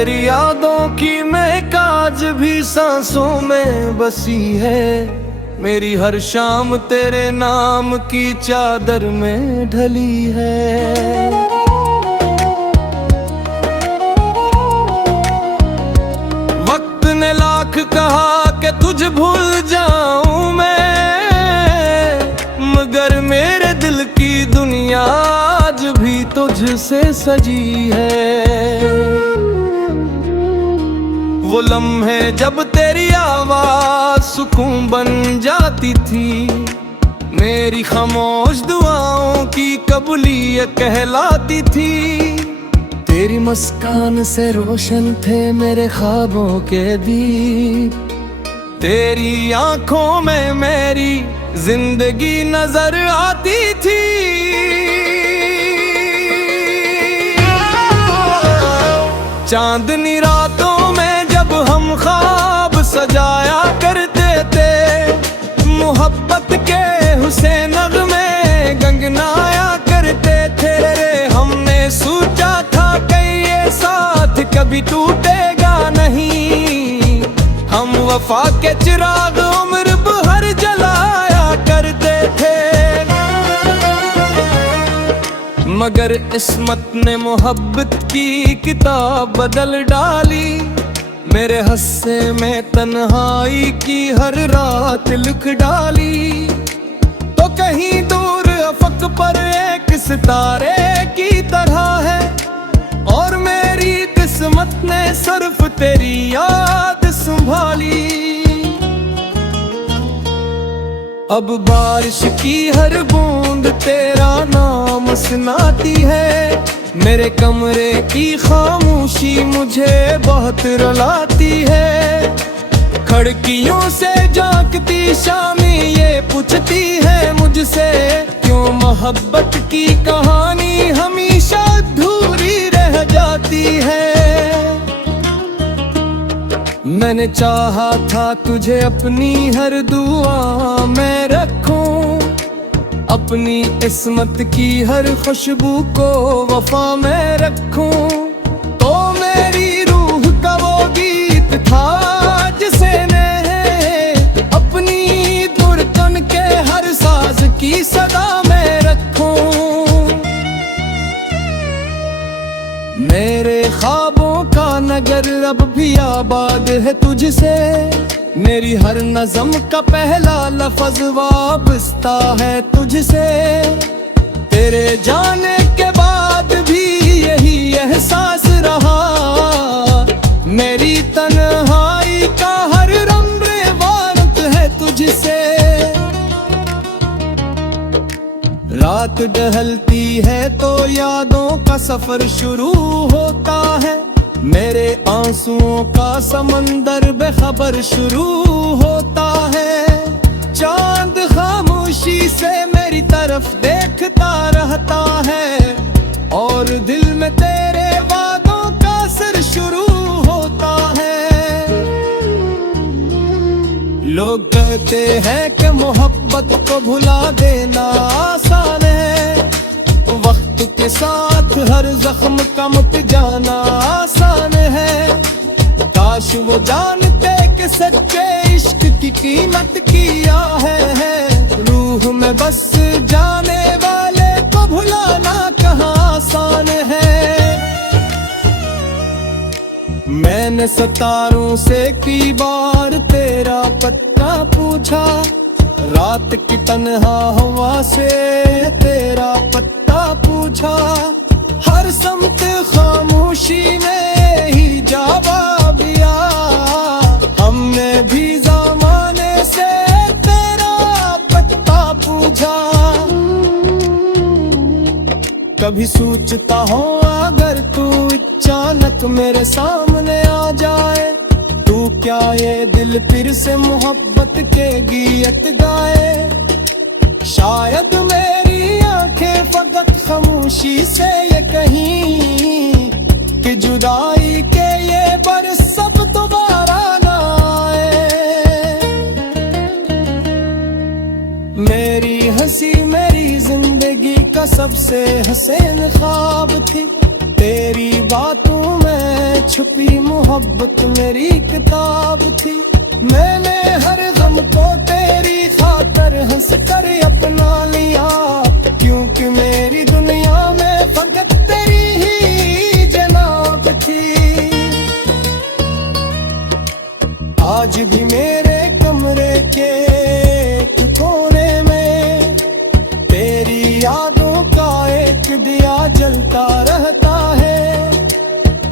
तेरी यादों की महक आज भी सांसों में बसी है। मेरी हर शाम तेरे नाम की चादर में ढली है। वक्त ने लाख कहा कि तुझ भूल जाऊं मैं, मगर मेरे दिल की दुनिया आज भी तुझसे सजी है। वो लम्हे जब तेरी आवाज सुकून बन जाती थी, मेरी खामोश दुआओं की कबूलियत कहलाती थी। तेरी मुस्कान से रोशन थे मेरे ख्वाबों के दीप, तेरी आंखों में मेरी जिंदगी नजर आती थी। चांदनी रातों में जब हम ख्वाब सजाया करते थे, मोहब्बत के हुसैन नग़मे गंगनाया करते थे। हमने सोचा था कि ये साथ कभी टूटेगा नहीं, हम वफा के चिराग उम्र भर जलाया करते थे। मगर किस्मत ने मोहब्बत की किताब बदल डाली, मेरे हस्से में तन्हाई की हर रात लिख डाली। तो कहीं दूर अफक पर एक सितारे की तरह है, और मेरी किस्मत ने सिर्फ तेरी याद संभाली। अब बारिश की हर बूंद तेरा नाम सुनाती है, मेरे कमरे की खामोशी मुझे बहुत रुलाती है। खिड़कियों से झांकती शामी ये पूछती है मुझसे, क्यों मोहब्बत की कहानी हमेशा अधूरी रह जाती है। मैंने चाहा था तुझे अपनी हर दुआ में रखूं, अपनी किस्मत की हर खुशबू को वफा में रखूं। तो मेरी रूह का वो गीत था जिसे मैं अपनी धड़कन के हर साज की सदा में रखूं। मेरे ख्वाबों का नगर अब भी आबाद है तुझसे, मेरी हर नज़म का पहला लफ्ज़ वाबस्ता है तुझसे। तेरे जाने के बाद भी यही एहसास रहा, मेरी तन्हाई का हर रंग वारत है तुझसे। रात ढलती है तो यादों का सफर शुरू होता है, मेरे आंसुओं का समंदर बेखबर शुरू होता है। चांद खामोशी से मेरी तरफ देखता रहता है, और दिल में तेरे वादों का असर शुरू होता है। लोग कहते हैं कि मोहब्बत को भुला देना आसान है, वक्त के साथ हर जख्म का मिट जाना आसान है। काश वो जानते कि सच्चे इश्क की कीमत किया है, रूह में बस जाने वाले को भुलाना कहाँ आसान है। मैंने सितारों से कई बार तेरा पता पूछा, रात की तन्हा हवा से तेरा पता पूछा। हर समत खामोशी ने ही जवाब दिया, हमने भी ज़माने से तेरा पता पूछा। कभी सोचता हूँ अगर तू अचानक मेरे सामने आ जाए, तू क्या ये दिल फिर से मोहब्बत के गीत गाए। शायद मेरी आंखें फकत खामोशी से ये कहीं कि जुदाई के ये बरस सब दोबारा ना आए। मेरी हंसी मेरी जिंदगी का सबसे हसीन ख्वाब थी, तेरी बातों में छुपी मोहब्बत मेरी किताब थी। मैंने हर गम को तेरी खातर हंस कर अपना लिया, क्योंकि मेरी दुनिया में फकत तेरी ही जनाब थी। आज भी मेरे कमरे के एक कोने में तेरी यादों का एक दिया जलता रहता है।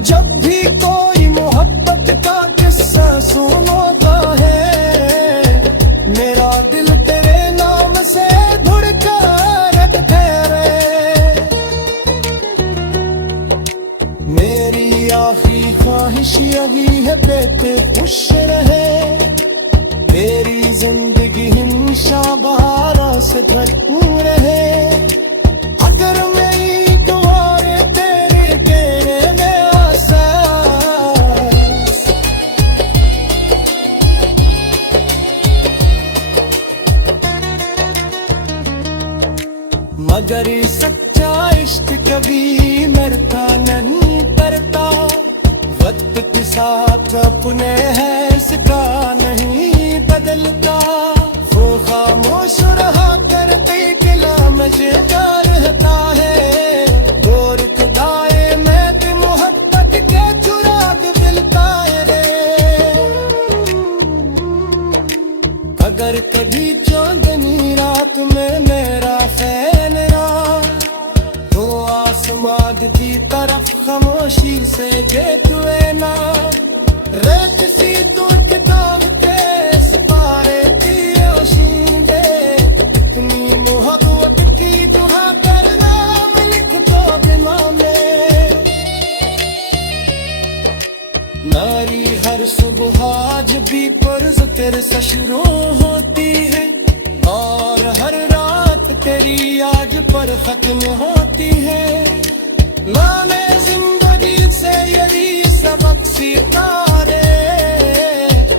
जब भी कोई मोहब्बत का किस्सा सुनाता है, मेरा दिल तेरे नाम से धड़का ठहरे। मेरी आखिरी ख्वाहिश यही है बेटे खुश रहे, तेरी जिंदगी हमेशा बहारों से भरपूर रहे। अगर मेरी दुआएं तेरे घेरे में आसा, मगर सच्चा इश्क कभी मरता नहीं करता, वक्त के साथ अपने है इसका नहीं बदलता। वो खामोश रहा करते किला मजेदार रहता है, गोर खुदाए मैं भी मोहब्बत के चुराग दिल का रे। अगर कभी चांदनी रात में मेरा फैन रहा, तो आसमां की तरफ खामोशी से देखवे ना। रेत सी तो किताब के सितारे थी ओशीदे, इतनी मोहब्बत की दुआ करना लिख दो दिमा में। नारी हर सुबह आज भी पुरज़ तेरे से शुरू होती है, और हर रात तेरी आज पर खत्म होती है। मैंने जिंदगी से यही सबक सीखा रे,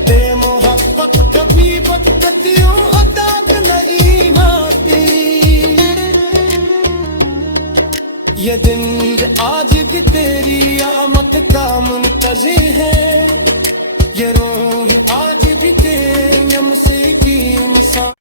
ते मोहब्बत कभी बदकतियों अताक नहीं आती। ये दिन आज की तेरी आमद का मुंतज़िर है, ये रूह आज भी तेरे हमसे की मिसाल।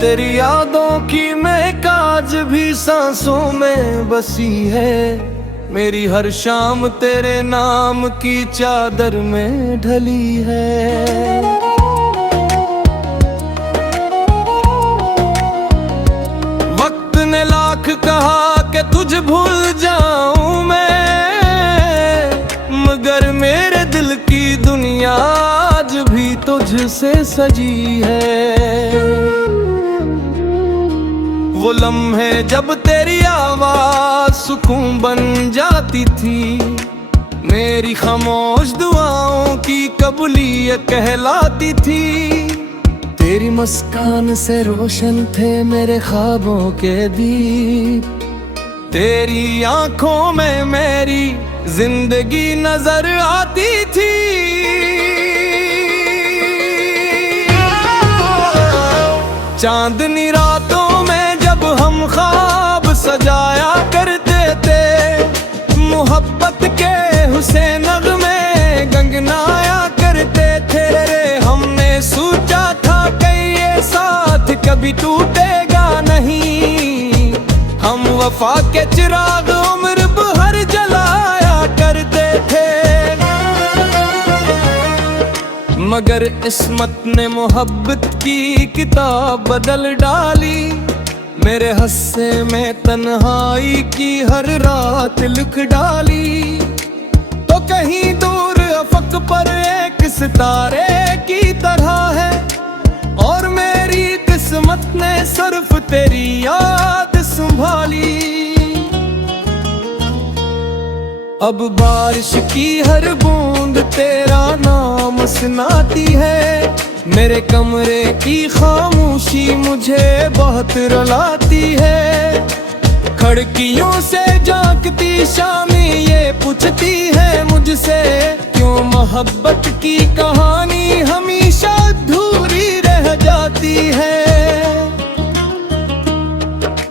तेरी यादों की महक आज भी सांसों में बसी है, मेरी हर शाम तेरे नाम की चादर में ढली है। वक्त ने लाख कहा कि तुझ भूल जाऊं मैं, मगर मेरे दिल की दुनिया आज भी तुझसे सजी है। वो लम्हे जब तेरी आवाज सुकून बन जाती थी, मेरी खामोश दुआओं की कबूलियत कहलाती थी। तेरी मुस्कान से रोशन थे मेरे ख्वाबों के दीप, तेरी आंखों में मेरी जिंदगी नजर आती थी। चांदनी रातों में जब हम ख्वाब सजाया करते थे, मोहब्बत के हुसैन नग़्मे गंगनाया करते थे। हमने सोचा था कि ये साथ कभी टूटेगा नहीं, हम वफा के चिराग उम्र भर जलाया करते थे। मगर किस्मत ने मोहब्बत की किताब बदल डाली, मेरे हस्से में तन्हाई की हर रात लिख डाली। तो कहीं दूर अफक पर एक सितारे की तरह है, और मेरी किस्मत ने सिर्फ तेरी याद संभाली। अब बारिश की हर बूंद तेरा नाम सुनाती है, मेरे कमरे की खामोशी मुझे बहुत रुलाती है। खिड़कियों से झांकती शामी ये पूछती है मुझसे, क्यों मोहब्बत की कहानी हमेशा अधूरी रह जाती है।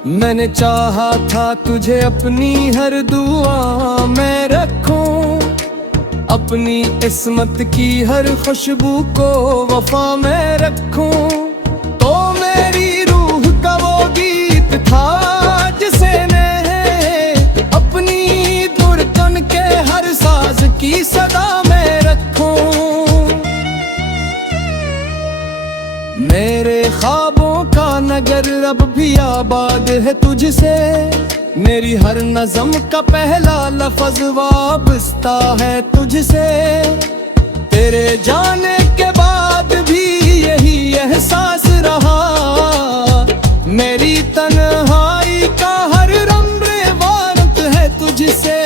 मैंने चाहा था तुझे अपनी हर दुआ में रखूं, अपनी इस्मत की हर खुशबू को वफा में रखूं। तो मेरी रूह का वो गीत था जिसे मैं अपनी धड़कन के हर साज की सदा में रखूं। मेरे ख्वाबों का नगर अब भी आबाद है तुझसे, मेरी हर नज़म का पहला लफ्ज़ वाबस्ता है तुझसे। तेरे जाने के बाद भी यही एहसास रहा, मेरी तन्हाई का हर रम्ज़ वारत है तुझसे।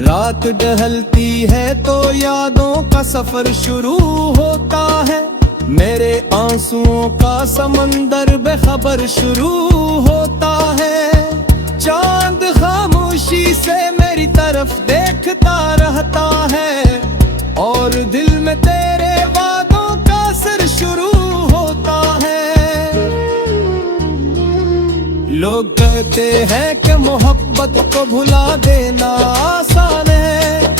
रात ढलती है तो यादों का सफर शुरू होता है, मेरे आंसुओं का समंदर बेखबर शुरू होता है। चांद खामोशी से मेरी तरफ देखता रहता है, और दिल में तेरे वादों का असर शुरू होता है। लोग कहते हैं कि मोहब्बत को भुला देना आसान है,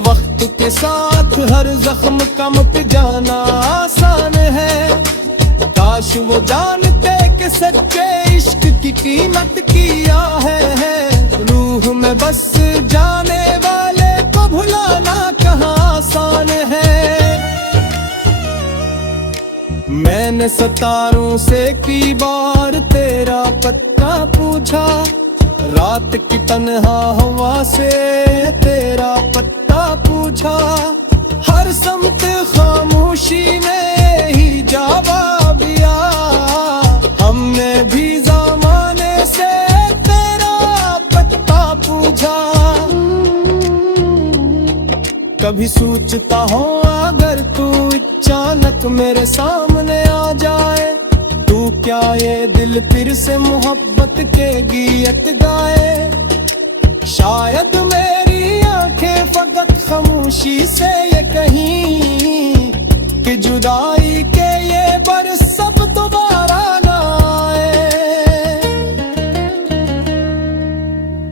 वक्त के साथ हर जख्म का मिट जाना आसान है। काश वो जानते कि सच्चे इश्क की कीमत क्या है, रूह में बस जाने वाले को भुलाना कहाँ आसान है। मैंने सितारों से कई बार तेरा पता पूछा, रात की तन्हा हवा से तेरा पता पूछा। हर समत खामोशी ने ही जवाब दिया, हमने भी ज़माने से तेरा पता पूछा। कभी सोचता हूँ अगर तू अचानक मेरे सामने आ जाए, तू क्या ये दिल फिर से मोहब्बत के गीत गाए। शायद मेरी आंखें फकत खामोशी से ये कहीं कि जुदाई के ये बरस सब दोबारा ना आए।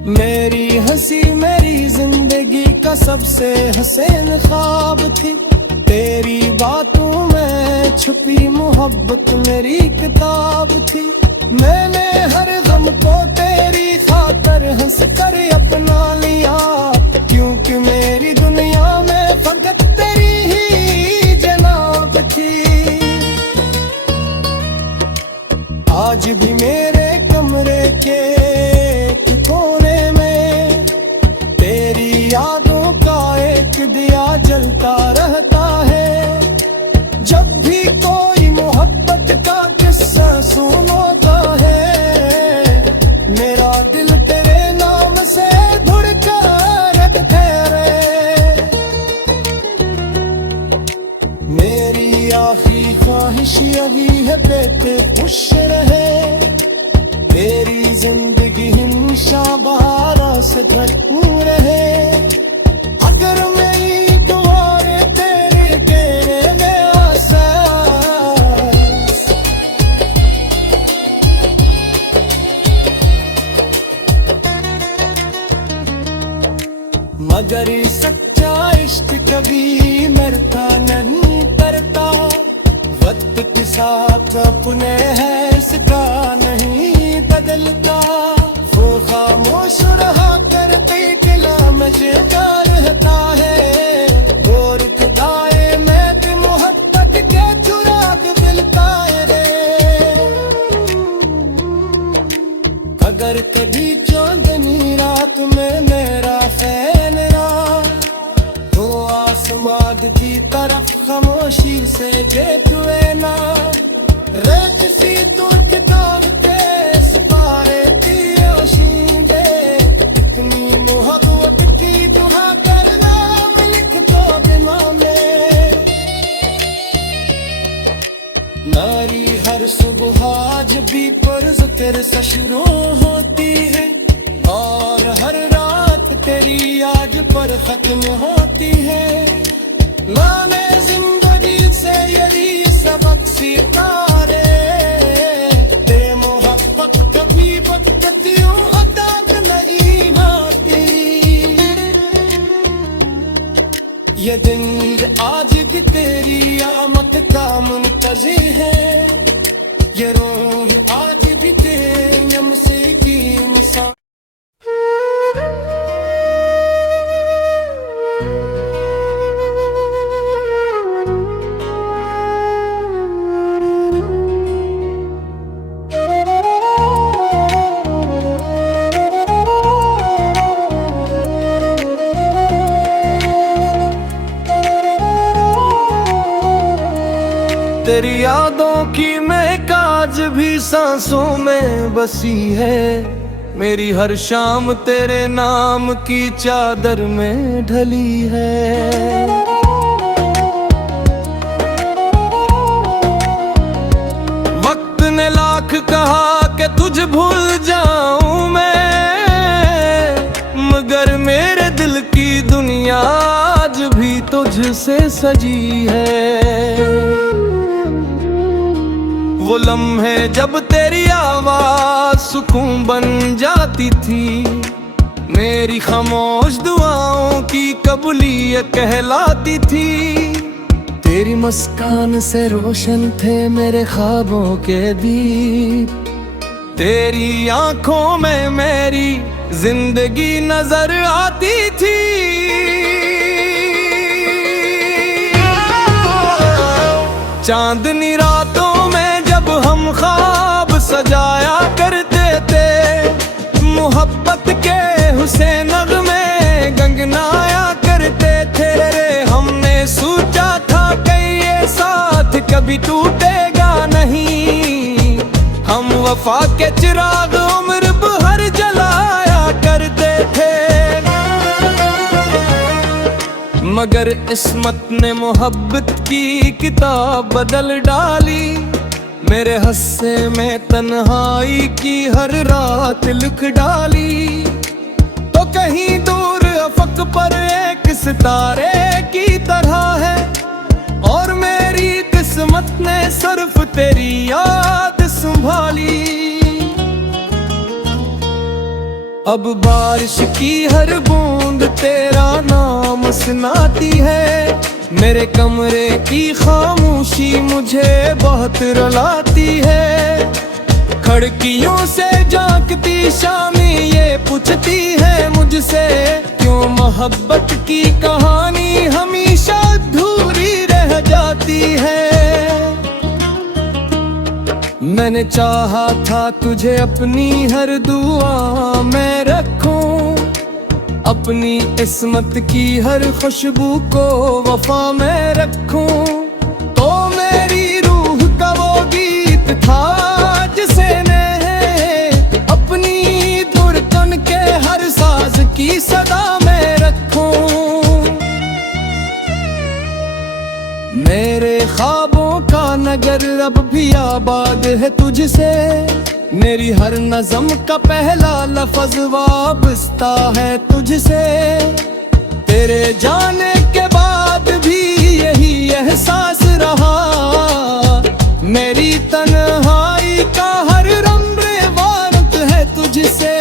मेरी हंसी मेरी जिंदगी का सबसे हसीन ख्वाब थी, तेरी बातों में छुपी मोहब्बत मेरी किताब थी। मैंने हर गम को तेरी खातर हंस कर अपना लिया, क्योंकि मेरी दुनिया में फकत तेरी ही जनाब थी। आज भी मेरे कमरे के एक कोने में तेरी यादों का एक दिया जलता रहता है। जब भी कोई मोहब्बत का किस्सा सुनाता है, मेरा दिल तेरे नाम से धड़कर ठहरे। मेरी आखिरी ख्वाहिश यही है बेटे खुश रहे, तेरी जिंदगी हमेशा बहारों से भरपूर रहे। अगर मेरी दुआएं तेरे घेरे में मगर सच्चा इश्क कभी मरता नहीं करता, वक्त के साथ अपने है इसका नहीं बदलता। वो खामोश रहा करते किला में जिंदा रहता है, गोर खुदाए मैं भी मोहब्बत के चुराग दिलता रे। अगर कभी चांदनी रात में मेरा फैल रहा, तो आसमान की तरफ खामोशी से देखवे ना। रेत सी तो किताब के सितारे दियोशींदे, इतनी मोहब्बत की दुआ करना लिख दो बिना में। से शुरू होती है और हर रात तेरी याद पर खत्म होती है। मैंने जिंदगी से यही सबक सीखा रे, ते मोहब्बत कभी बदकतियों अदाब नहीं होती। ये दिन आज भी तेरी आमद का मुंतज़िर है, ये रूह आज भी तेरे नम से की मसा। तेरी यादों की महक आज भी सांसों में बसी है, मेरी हर शाम तेरे नाम की चादर में ढली है। वक्त ने लाख कहा कि तुझे भूल जाऊं मैं, मगर मेरे दिल की दुनिया आज भी तुझसे सजी है। वो लम्हे जब तेरी आवाज सुकून बन जाती थी, मेरी खामोश दुआओं की कबूलियत कहलाती थी। तेरी मुस्कान से रोशन थे मेरे ख्वाबों के दीप, तेरी आंखों में मेरी जिंदगी नजर आती थी। चांदनी रातों में जब हम ख्वाब सजाया करते थे, मोहब्बत के हुसैन नग़्मे गंगनाया करते थे। हमने सोचा था कि ये साथ कभी टूटेगा नहीं, हम वफा के चिराग उम्र भर जलाया करते थे। मगर किस्मत ने मोहब्बत की किताब बदल डाली, मेरे हस्से में तन्हाई की हर रात लिख डाली। तो कहीं दूर अफक पर एक सितारे की तरह है, और मेरी किस्मत ने सिर्फ तेरी याद संभाली। अब बारिश की हर बूंद तेरा नाम सुनाती है, मेरे कमरे की खामोशी मुझे बहुत रुलाती है। खिड़कियों से झांकती शामी ये पूछती है मुझसे, क्यों मोहब्बत की कहानी हमेशा अधूरी रह जाती है। मैंने चाहा था तुझे अपनी हर दुआ में रखूं, अपनी किस्मत की हर खुशबू को वफा में रखूं। तो मेरी रूह का वो गीत था जिसे मैं अपनी धड़कन के हर साज की सदा में रखूं। मेरे ख्वाबों का नगर अब भी आबाद है तुझसे, मेरी हर नज़म का पहला लफ्ज़ वाबस्ता है तुझसे। तेरे जाने के बाद भी यही एहसास रहा, मेरी तन्हाई का हर रम्रे वारत है तुझसे।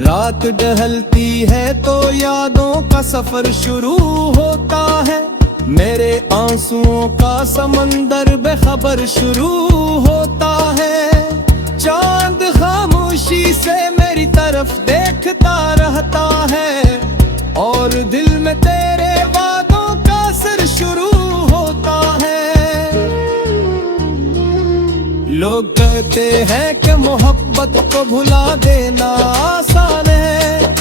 रात ढलती है तो यादों का सफर शुरू होता है, मेरे आंसुओं का समंदर बेखबर शुरू होता है। चांद खामोशी से मेरी तरफ देखता रहता है, और दिल में तेरे वादों का असर शुरू होता है। लोग कहते हैं कि मोहब्बत को भुला देना आसान है,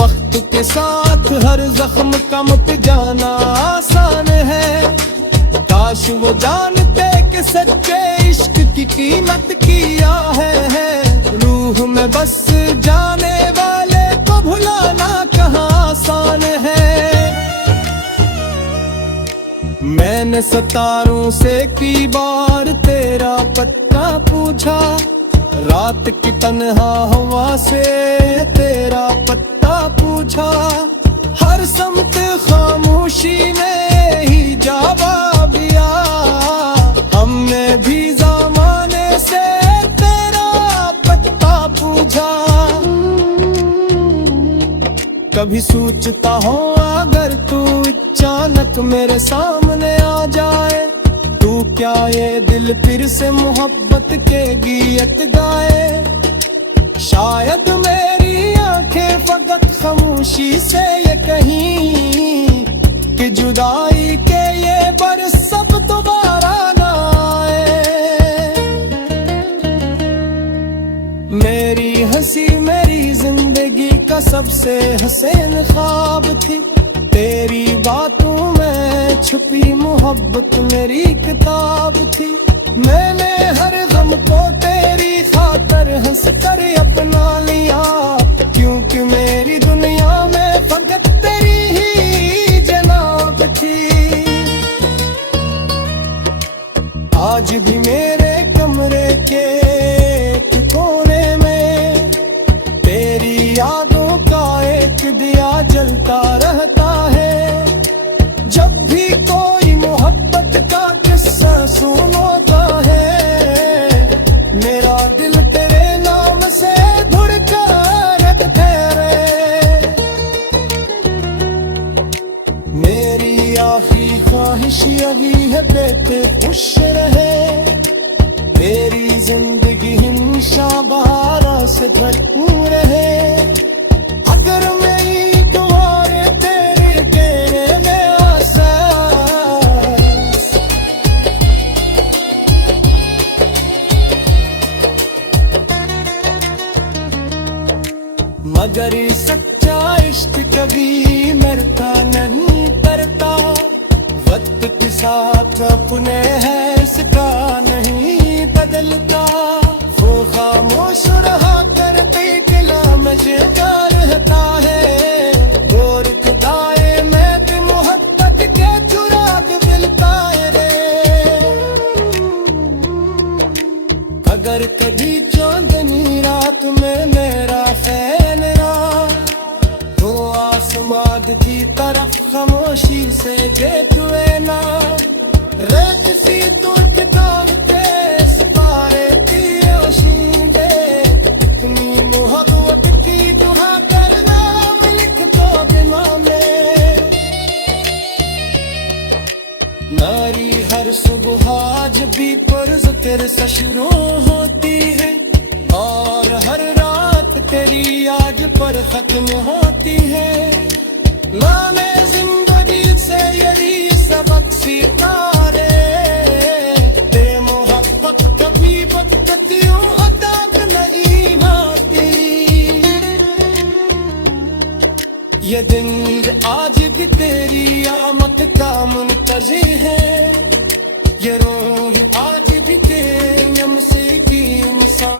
वक्त के साथ हर जख्म का मिट जाना आसान है। काश वो जानते कि सच्चे इश्क की कीमत किया है, रूह में बस जाने वाले को भुलाना कहाँ आसान है। मैं मैंने सितारों से की बार तेरा पत्ता पूछा, रात की तन्हा हवा से तेरा पत्ता पूछा। हर समत खामोशी में ही जवाब दिया, हमने भी ज़माने से तेरा पत्ता पूछा। कभी सोचता हूँ अगर तू अचानक मेरे सामने आ जाए, तू क्या ये दिल फिर से मोहब्बत के गीत गाए। शायद मेरी आंखें फकत खामोशी से ये कहीं कि जुदाई के ये बरस सब दोबारा ना आए। मेरी हंसी मेरी जिंदगी का सबसे हसीन ख्वाब थी, तेरी बातों में छुपी मोहब्बत मेरी किताब थी। मैंने हर गम को तेरी खातर हंस कर अपना लिया, क्योंकि मेरी दुनिया में फकत तेरी ही जनाब थी। आज भी मेरे कमरे के एक कोने में तेरी यादों का एक दिया जलता रहता है। जब भी कोई मोहब्बत का किस्सा सुनाता है, मेरा दिल तेरे नाम से धड़कर ठहरे। मेरी आखिरी ख्वाहिश यही है बेटे खुश रहे, मेरी जिंदगी इंशा बहारा से भरपूर रहे। अगर मेरी दुआएं तेरे कहने में आसा, मगर सच्चा इश्क कभी मरता नहीं करता, वक्त के साथ अपने है इसका नहीं बदलता। वो खामोश रहा करते किला मजेदार रहता है, गोर खुदाए मैं भी मोहब्बत के चुराग मिलता है रे। अगर कभी चांदनी रात में मेरा फैन रहा, तो आसमां की तरफ खामोशी से देखवे ना। रेत सी तो किताब के सितारे की ओशीदे, इतनी मोहब्बत की दुआ करना लिख दो बिना में। नारी हर सुबह आज भी पुरज़िक्र से शुरू होती है, और हर रात तेरी याद पर खत्म होती है। मैंने जिंदगी से यही सबक सीखा रे, ते मोहब्बत कभी बदतियों अदाब नहीं होती। ये दिन आज भी तेरी आमद का मुंतज़िर है, ये रूह आज भी तेरे नम से की इंसान